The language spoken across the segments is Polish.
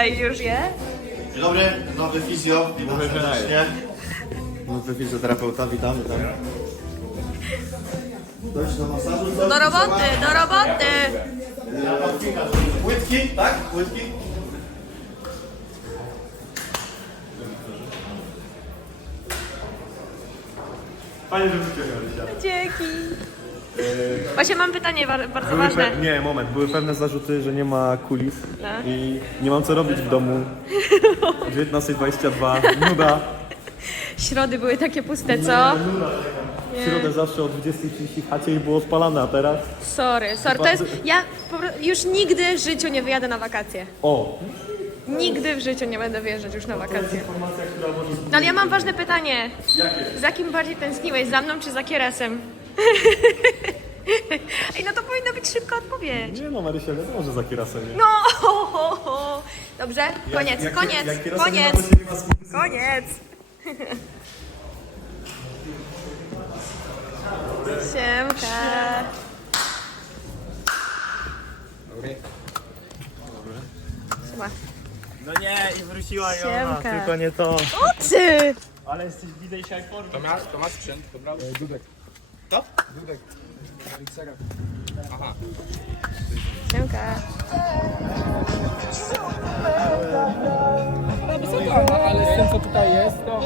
Tutaj już jest? Dzień dobry, nowy fizjo, witam Nowy serdecznie. Nowy fizjoterapeuta, witam, witam. Coś do masażu, Do roboty, do roboty! Płytki, tak? Płytki? Fajnie, że wyciągnęliście. Dzięki. Właśnie mam pytanie wa- bardzo Były ważne. pe- nie, moment. Były pewne zarzuty, że nie ma kulis No. i nie mam co robić w domu. 19.22, nuda. Środy były takie puste, co? W środę zawsze o 20.30 w chacie i było spalane, a teraz? Sorry, sorry. To jest. Ja po, pro- już nigdy w życiu nie wyjadę na wakacje. O! Nigdy w życiu nie będę wyjeżdżać już na wakacje. Informacja, która może... No ale ja mam ważne pytanie. Jakie? Za kim bardziej tęskniłeś? Za mną czy za Kieresem? Ej, no to powinna być szybka odpowiedź. Nie no, Marysia, wiadomo, że za kierasem nie. No! Dobrze, koniec, jak, koniec, jak kierasa nie ma, koniec, to się nie ma koniec. Siemka. Siema. No nie, i wróciła Siemka. tylko nie to. Ocy! Ale jesteś w dzisiaj formie. To masz, to masz sprzęt, dobra? Dudek. To? Dudek. Aha. Siemka. No wysoka, no, ale z tym co tutaj jest, to...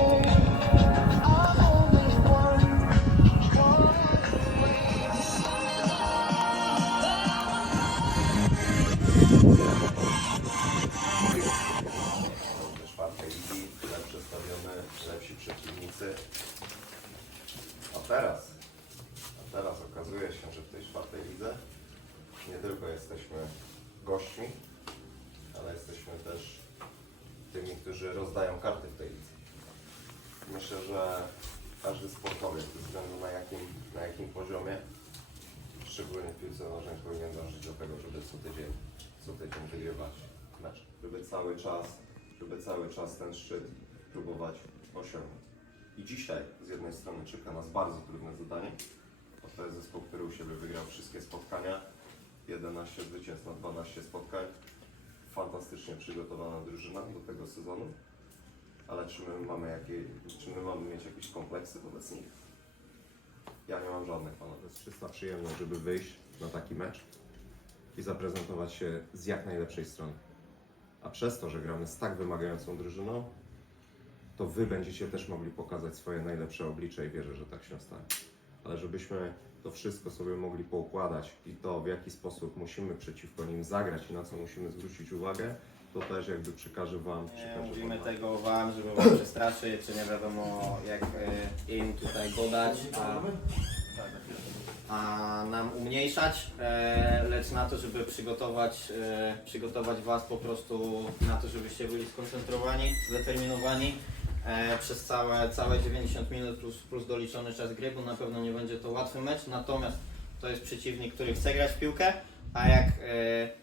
Myślę, że każdy sportowiec, bez względu na jakim, na jakim poziomie, szczególnie piłce powinien dążyć do tego, żeby co tydzień, co tydzień wygrywać mecz. Żeby cały czas, żeby cały czas ten szczyt próbować osiągnąć. I dzisiaj z jednej strony czeka nas bardzo trudne zadanie, bo to jest zespół, który u siebie wygrał wszystkie spotkania, 11 zwycięstw na 12 spotkań, fantastycznie przygotowana drużyna do tego sezonu. Ale czy my mamy, czy my mamy mieć jakieś kompleksy wobec nich? Ja nie mam żadnych, panowie. To jest czysta przyjemność, żeby wyjść na taki mecz i zaprezentować się z jak najlepszej strony. A przez to, że gramy z tak wymagającą drużyną, to wy będziecie też mogli pokazać swoje najlepsze oblicze i wierzę, że tak się stanie. Ale żebyśmy to wszystko sobie mogli poukładać i to, w jaki sposób musimy przeciwko nim zagrać i na co musimy zwrócić uwagę, to też jakby przekażę wam. Nie Przekażę mówimy wam. tego wam, żeby was przestraszyć, czy nie wiadomo jak e, im tutaj dodać, a, a nam umniejszać, e, lecz na to, żeby przygotować, e, przygotować was po prostu na to, żebyście byli skoncentrowani, zdeterminowani e, przez całe, całe 90 minut plus, plus doliczony czas gry, bo na pewno nie będzie to łatwy mecz, natomiast to jest przeciwnik, który chce grać w piłkę, a jak e,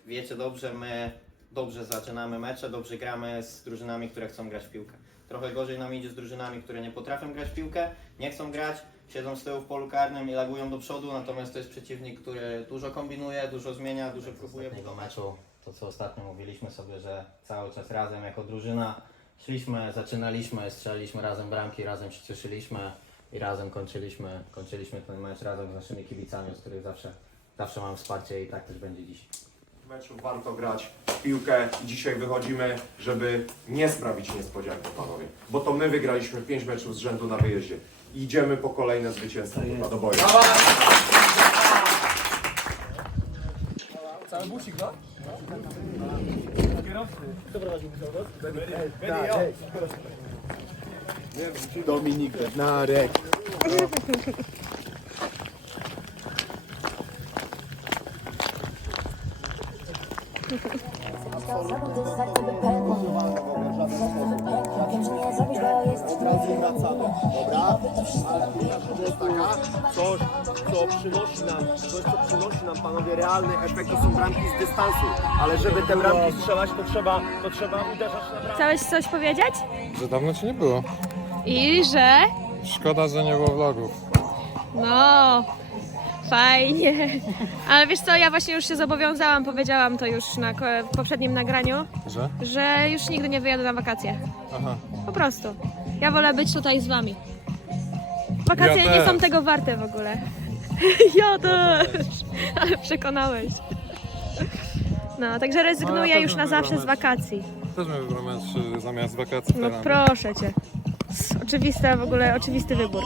wiecie dobrze, my dobrze zaczynamy mecze, dobrze gramy z drużynami, które chcą grać w piłkę. Trochę gorzej nam idzie z drużynami, które nie potrafią grać w piłkę, nie chcą grać, siedzą z tyłu w polu karnym i lagują do przodu, natomiast to jest przeciwnik, który dużo kombinuje, dużo zmienia, dużo próbuje do meczu. To co ostatnio mówiliśmy sobie, że cały czas razem jako drużyna szliśmy, zaczynaliśmy, strzeliliśmy razem bramki, razem się cieszyliśmy i razem kończyliśmy, kończyliśmy ten mecz razem z naszymi kibicami, z których zawsze, zawsze mam wsparcie i tak też będzie dziś. W meczu warto grać w piłkę. I dzisiaj wychodzimy, żeby nie sprawić niespodzianki panowie. Bo to my wygraliśmy 5 meczów z rzędu na wyjeździe. I Idziemy po kolejne zwycięstwa chyba do boju. Cały busik, no? Dominik Bednarek. Dobra, ale to jest taka, coś, co przynosi nam, coś, co przynosi nam, panowie, realny efekt, to są bramki z dystansu. Ale żeby te bramki strzelać, to trzeba, to trzeba uderzać na bramkę. Chciałeś coś powiedzieć? Że dawno cię nie było. I że? Szkoda, że nie było vlogów. No. Fajnie. Ale wiesz co, ja właśnie już się zobowiązałam, powiedziałam to już na ko- w poprzednim nagraniu, Że? że już nigdy nie wyjadę na wakacje. Aha. Po prostu. Ja wolę być tutaj z wami. Wakacje Ja nie też. są tego warte w ogóle. Ja też. Ale przekonałeś. No, także rezygnuję też już na bym zawsze z wybrał wakacji. Też bym wybrał mecz y, zamiast wakacji No proszę cię. Oczywiste w ogóle, oczywisty wybór.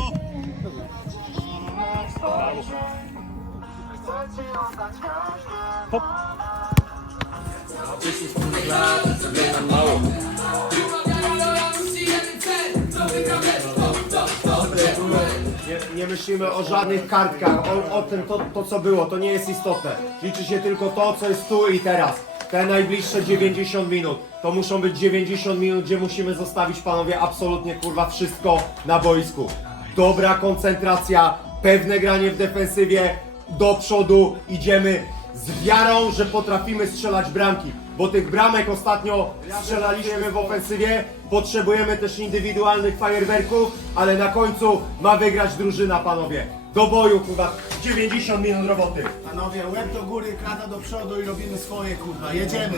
Nie, nie myślimy o żadnych kartkach, o, o tym, to, to co było, to nie jest istotne. Liczy się tylko to, co jest tu i teraz. Te najbliższe 90 minut. To muszą być 90 minut, gdzie musimy zostawić panowie absolutnie kurwa wszystko na boisku. Dobra koncentracja, pewne granie w defensywie, do przodu idziemy z wiarą, że potrafimy strzelać bramki. Bo tych bramek ostatnio strzelaliśmy w ofensywie, potrzebujemy też indywidualnych fajerwerków, ale na końcu ma wygrać drużyna, panowie. Do boju, kurwa, 90 minut roboty. Panowie, łeb do góry, krata do przodu i robimy swoje, kurwa. Jedziemy!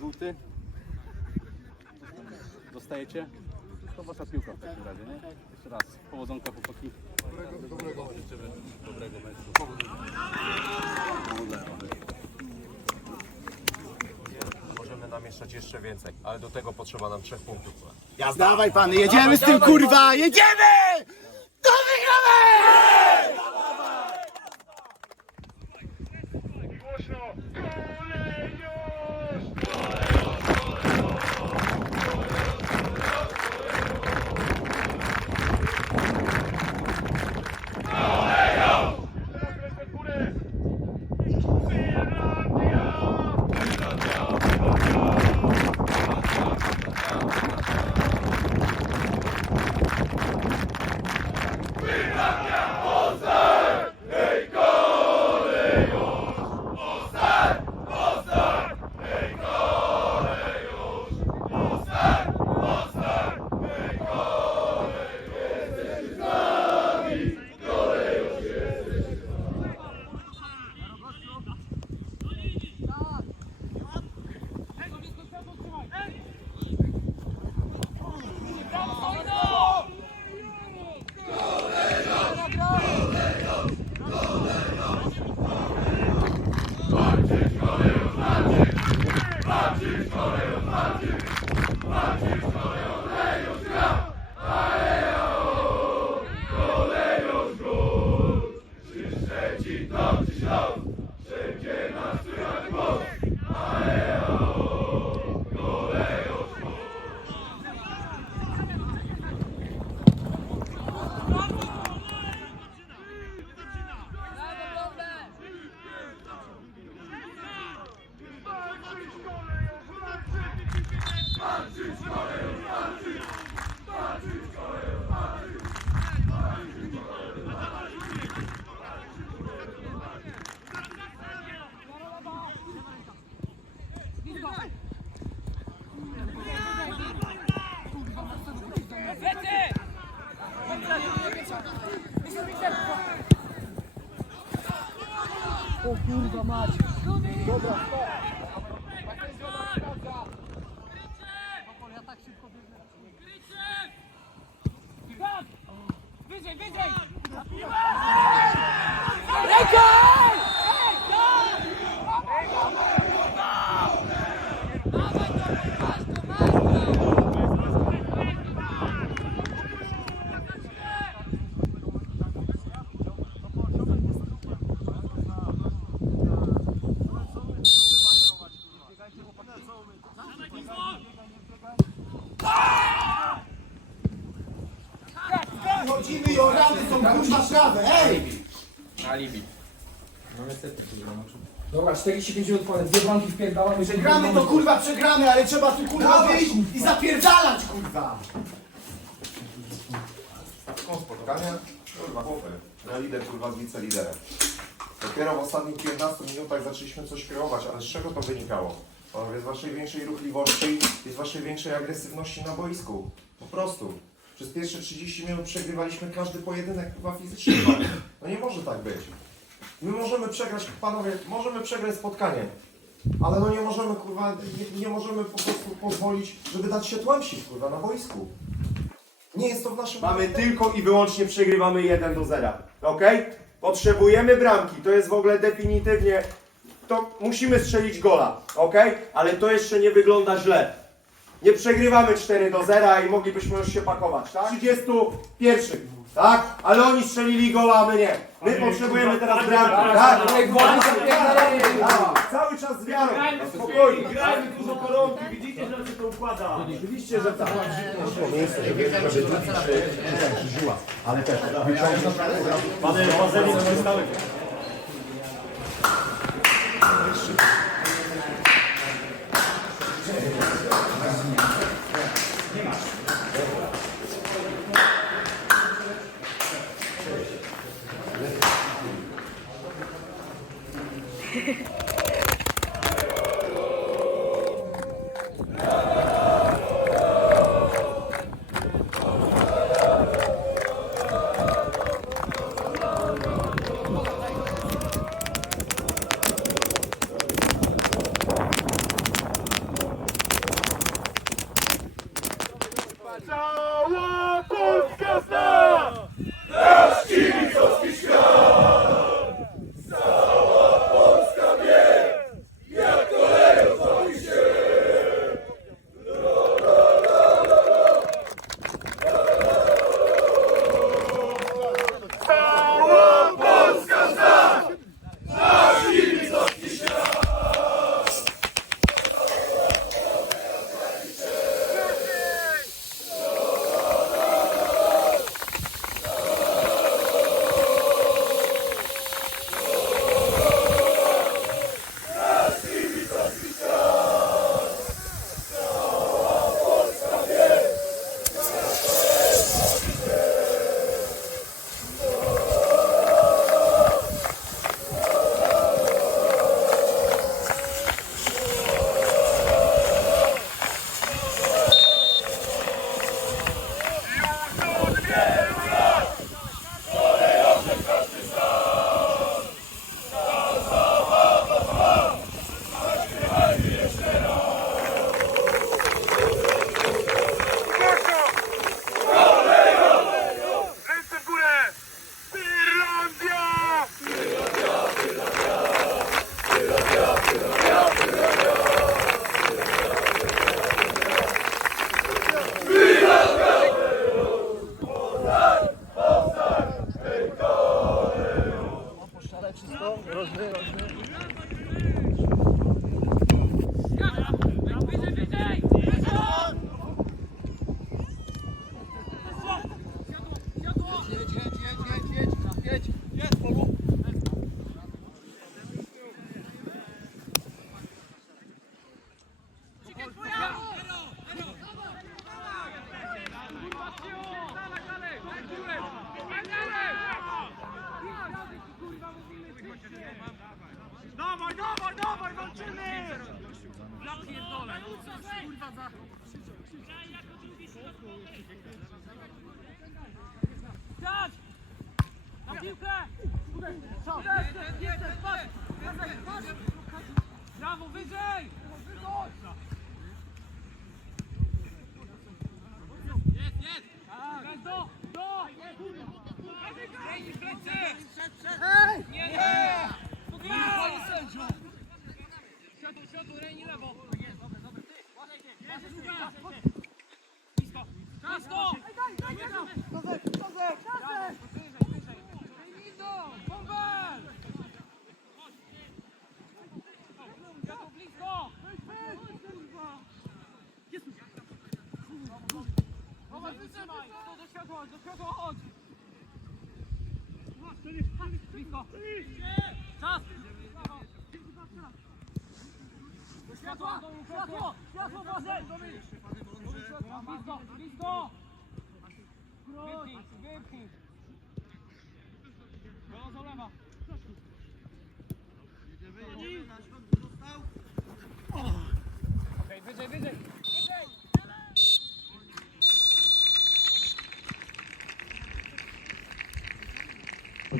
Żółty. Dostajecie? To wasza piłka w takim razie, nie? Jeszcze raz. Powodzonka chłopaki. Dobrego, Życzymy dobrego meczu. Możemy namieszać jeszcze więcej, ale do tego potrzeba nam trzech punktów. Dawaj pany, jedziemy z tym, kurwa! Jedziemy! Dobra, i oramy są kurwa prawe, ej! Dobra, 45 minut ponad, dwie bramki wpierdalamy. Przegramy to kurwa przegramy, ale trzeba tu kurwa wyjść i zapierdalać kurwa! Taką spotkanie, kurwa chłopy, na lider kurwa z wiceliderem. Dopiero w ostatnich 15 minutach zaczęliśmy coś kreować, ale z czego to wynikało? Panowie, z waszej większej ruchliwości i z waszej większej agresywności na boisku. Po prostu. Przez pierwsze 30 minut przegrywaliśmy każdy pojedynek chyba fizycznie. No nie może tak być. My możemy przegrać, panowie, możemy przegrać spotkanie. Ale no nie możemy, kurwa, nie, nie możemy po prostu pozwolić, żeby dać się tłamsić, kurwa, na boisku. Nie jest to w naszym... Mamy tylko i wyłącznie przegrywamy 1 do 0. Ok? Potrzebujemy bramki. To jest w ogóle definitywnie. To musimy strzelić gola. Ok? Ale to jeszcze nie wygląda źle. Nie przegrywamy 4 do 0 i moglibyśmy już się pakować, tak? 31, tak? Ale oni strzelili gola, a my nie. My potrzebujemy teraz bramki, tak? Tak. Cały czas z wiarą. Spokojnie. Grajmy dużo koronki, widzicie, że się to układa. Oczywiście, że tak. Panie stały. Na piłkę!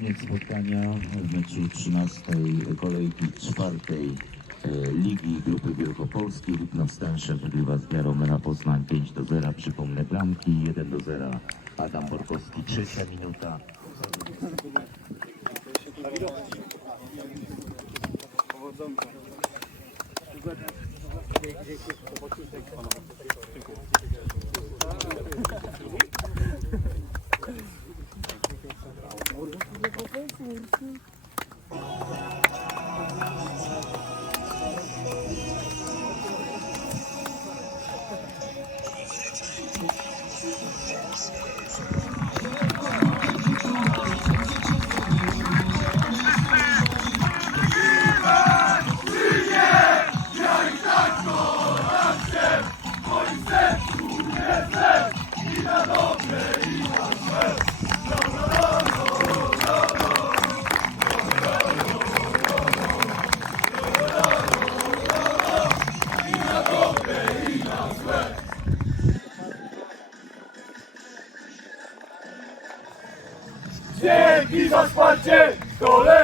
Koniec spotkania w meczu 13 kolejki czwartej e, Ligi Grupy Wielkopolskiej. Lubno Wstęsze wygrywa z Jaromena Poznań 5 do 0. Przypomnę bramki 1 do 0. Adam Borkowski, trzecia minuta. Dzięki za wsparcie!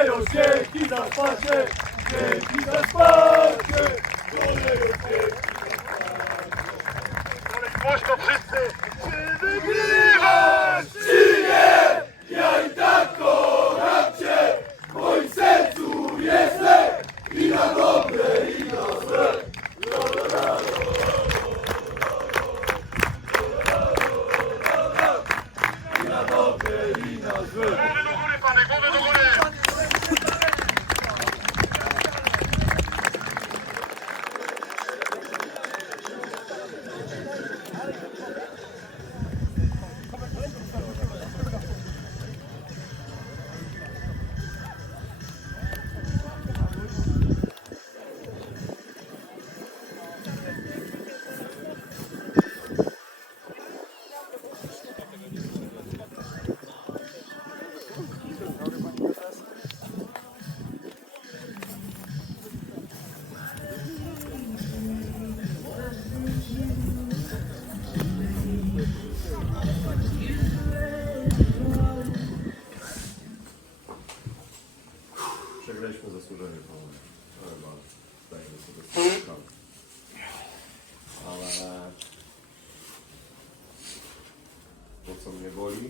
Boli,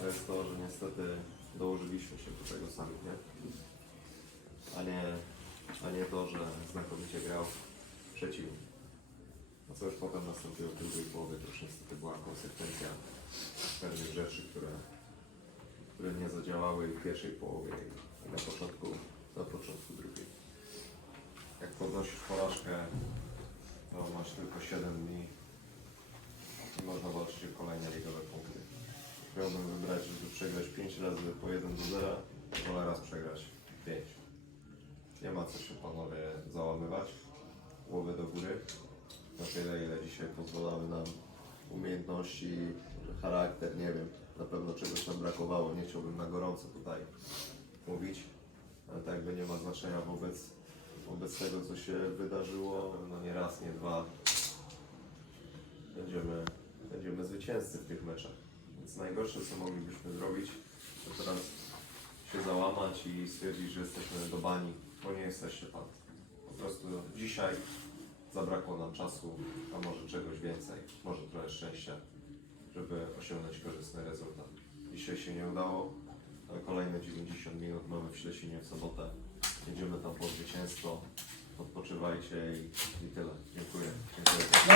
to jest to, że niestety dołożyliśmy się do tego sami, nie? A nie, a nie to, że znakomicie grał przeciwnik. A co już potem nastąpiło w drugiej połowie, to już niestety była konsekwencja pewnych rzeczy, które, które nie zadziałały w pierwszej połowie i na początku, na początku drugiej. Jak podnosisz porażkę, to masz tylko 7 dni i można walczyć o kolejne ligowe punkty. Miałbym wybrać, żeby przegrać 5 razy po 1 do 0, wolę raz przegrać 5. Nie ma co się panowie załamywać. Głowy do góry. Na tyle, ile dzisiaj pozwalały nam umiejętności, charakter, nie wiem. Na pewno czegoś nam brakowało. Nie chciałbym na gorąco tutaj mówić, ale tak jakby nie ma znaczenia wobec, wobec tego, co się wydarzyło. No nie raz, nie dwa. Będziemy, będziemy zwycięzcy w tych meczach. Najgorsze, co moglibyśmy zrobić, to teraz się załamać i stwierdzić, że jesteśmy do bani, bo nie jesteście pan. prostu dzisiaj zabrakło nam czasu, a może czegoś więcej, może trochę szczęścia, żeby osiągnąć korzystny rezultat. Dzisiaj się nie udało, ale kolejne 90 minut mamy w Ślesinie w sobotę. Jedziemy tam po zwycięstwo. Odpoczywajcie i, i tyle. Dziękuję. Dziękuję. No,